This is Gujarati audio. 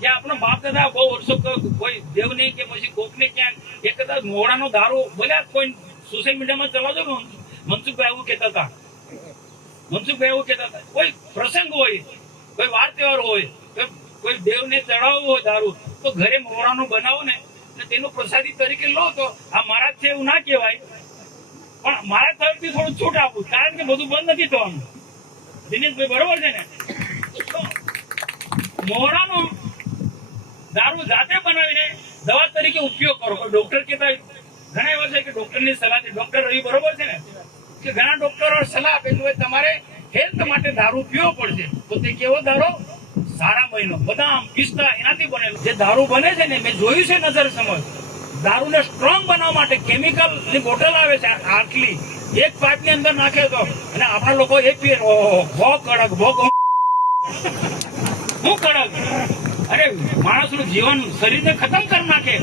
જે આપણો બાપ દાદા બહુ વર્ષો કોઈ દેવની કે પછી કોકને ક્યાંક એક કદાચ મોડાનો દારૂ બોલ્યા કોઈ સોશિયલ મીડિયામાં ચલાવજો ને મનસુખભાઈ એવું કહેતા હતા કોઈ પ્રસંગ હોય કોઈ વાર તહેવાર હોય કોઈ દેવને ચડાવવો હોય દારૂ તો ઘરે મોડાનો બનાવો ને તેનું પ્રસાદી તરીકે લો તો આ મારા છે એવું ના કહેવાય, પણ મારા તરફથી થોડું છૂટ આપું, કારણ કે બધું બંધ નથી થવાનું. દિનેશભાઈ બરોબર છે ને? તો મોડાનો દારૂ જાતે બનાવીને દવા તરીકે ઉપયોગ કરો. ડોક્ટર કહેતા ઘણા એવા છે કે ડોક્ટરની સલાહથી, ડોક્ટર રવિ બરોબર છે ને, કે ઘણા ડોક્ટરો સલાહ આપે છે તમારે હેલ્થ માટે દારૂ પીવો પડશે. તો તે કેવો દારૂ? સારા મહિનો, બદામ, પિસ્તા એનાથી બનેલો જે દારૂ બને છે ને, મેં જોયું છે નજર સમજ. દારૂને સ્ટ્રોંગ બનાવવા માટે કેમિકલ ની બોટલ આવે છે આટલી, એક પાઇપ ની અંદર નાખે તો, અને આપણા લોકો એ પીએ. ભો કડક, હું કડક. અરે માણસનું જીવન શરીરને ખતમ કરી નાખે.